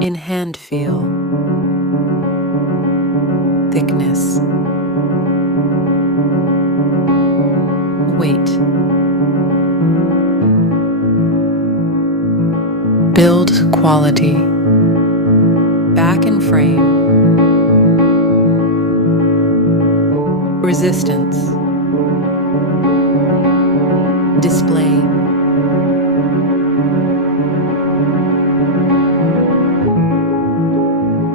In hand feel, thickness, weight. Build quality, back and frame, resistance, display,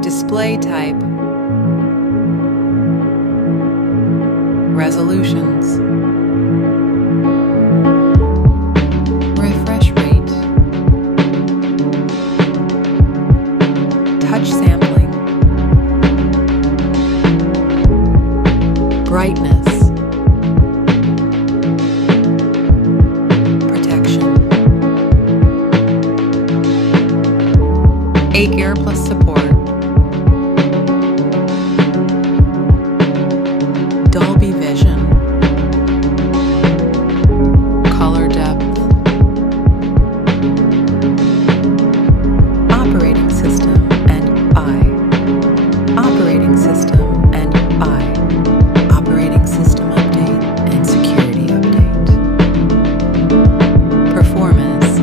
display type, resolutions, refresh rate, touch sampling, brightness, protection, enquiry plus support, Dolby Vision, color depth, operating system and operating system and operating system update and security update, performance,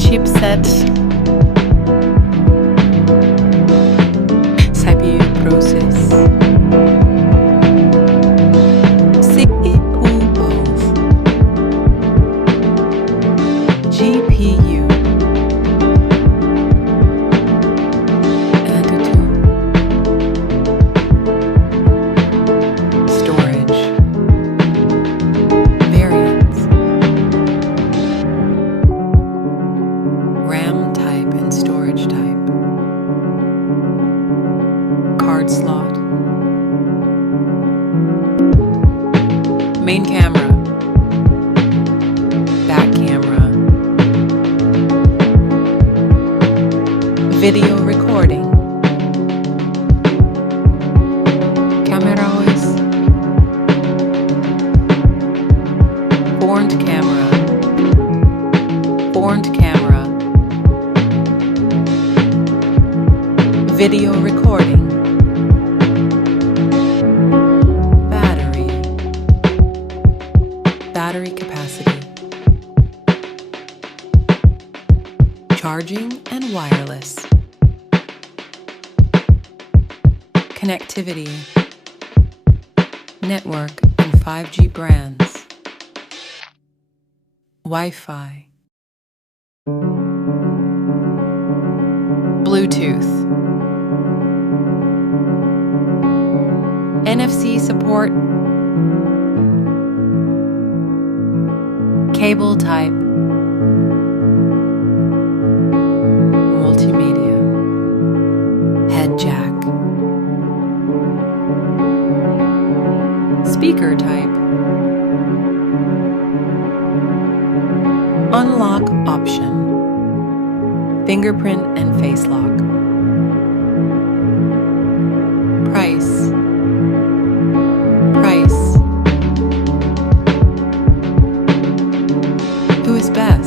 chipset, CPU process, GPU, antutu, storage, variants, RAM type and storage type, card slot, main camera, back camera, video recording, camera voice, front camera, video recording, battery capacity, charging and wireless, connectivity, network and 5G brands, Wi-Fi, Bluetooth, NFC support, cable type, multimedia, head jack, speaker type, unlock option, fingerprint and face lock, price, who is best?